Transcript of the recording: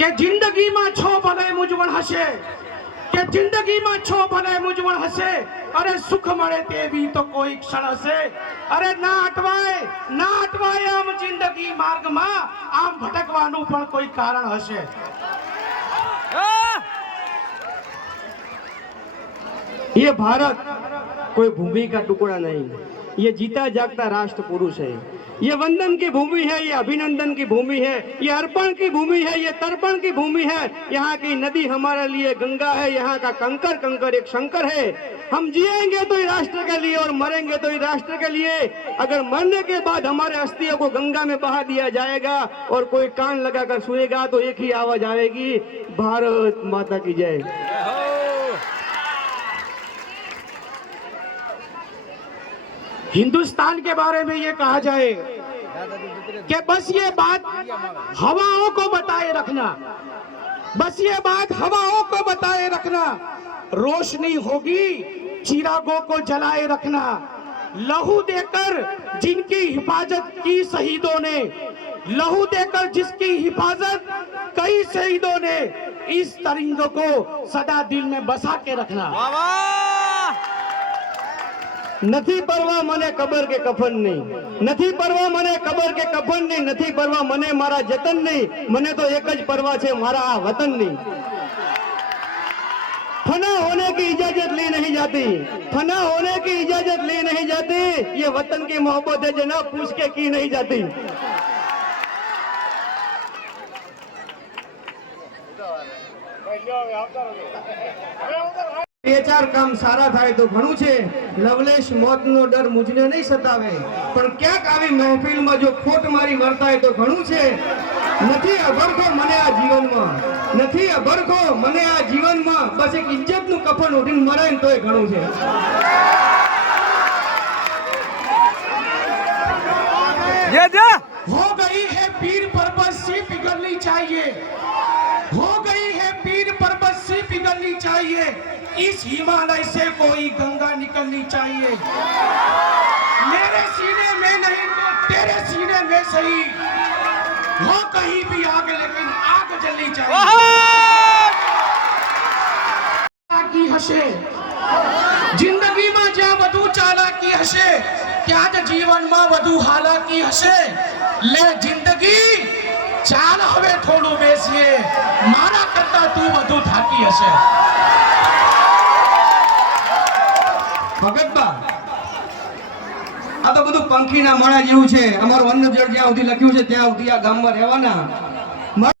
કે જિંદગીમાં છો ભલે મૂંઝવણ હશે, કે જિંદગીમાં છો ભલે મૂંઝવણ હશે, અરે સુખ મળે તેવી તો કોઈ ક્ષણ હશે, અરે ના અટવાય આમ જિંદગી માર્ગમાં, આમ ભટકવાનું પણ કોઈ કારણ હશે। ये भारत कोई भूमि का टुकड़ा नहीं, ये जीता जागता राष्ट्र पुरुष है। ये वंदन की भूमि है, ये अभिनंदन की भूमि है, ये अर्पण की भूमि है, ये तर्पण की भूमि है। यहाँ की नदी हमारे लिए गंगा है, यहाँ का कंकर कंकर एक शंकर है। हम जिएंगे तो ही राष्ट्र के लिए और मरेंगे तो ही राष्ट्र के लिए। अगर मरने के बाद हमारे अस्थियों को गंगा में बहा दिया जाएगा और कोई कान लगाकर सुनेगा तो एक ही आवाज आएगी, भारत माता की जय। हिंदुस्तान के बारे में ये कहा जाए कि बस ये बात हवाओं को बताए रखना, बस ये बात हवाओं को बताए रखना, रोशनी होगी चिरागों को जलाए रखना। लहू देकर जिनकी हिफाजत की शहीदों ने, लहू देकर जिसकी हिफाजत कई शहीदों ने, इस तिरंगे को सदा दिल में बसा के रखना। નથી પરવા મને કબર કે કફન નહીં, નથી પરવા મને કબર કે કફન નહીં, નથી પરવા મને મારા જતન નહીં, મને તો એક જ પરવા છે મારા આ વતનની। फना होने की इजाजत ली नहीं जाती, फना होने की इजाजत ली नहीं जाती, ये वतन की मोहब्बत है जनाब पूछ के की नहीं जाती। બે ચાર કામ સારા થાય તો ઘણું છે, લવલેશ મોતનો ડર મુજને નહીં સતાવે, પણ ક્યાંક આવી મહેફિલમાં જો ખોટ મારી વર્તાય તો ઘણું છે। નથી અભરખો મને આ જીવનમાં, નથી અભરખો મને આ જીવનમાં, બસ એક ઇજ્જતનું કફન ઉઠીને મરાય ને તોય ઘણું છે। हो गई है पीर पर्वत सी पिघलनी चाहिए, हो गई है पीर पर्वत सी पिघलनी चाहिए, इस हिमालय से कोई गंगा निकलनी चाहिए। मेरे सीने में नहीं तो तेरे सीने में सही, हो कहीं भी आग लेकिन आग जलनी चाहिए। की हसे जिंदगी में ज्यादा વધુ ચાલાકી હશે, ત્યાં જ જીવનમાં વધુ હાલાકી હશે। લે જિંદગી ચાલ હવે થોડું બેસીએ, મારા કરતા તું વધુ થાકી હશે। ભગતબા આ તો બધું પંખીના માળા જેવું છે, અમારું અન્ન જળ જ્યાં સુધી લખ્યું છે ત્યાં સુધી આ ગામમાં રહેવાના।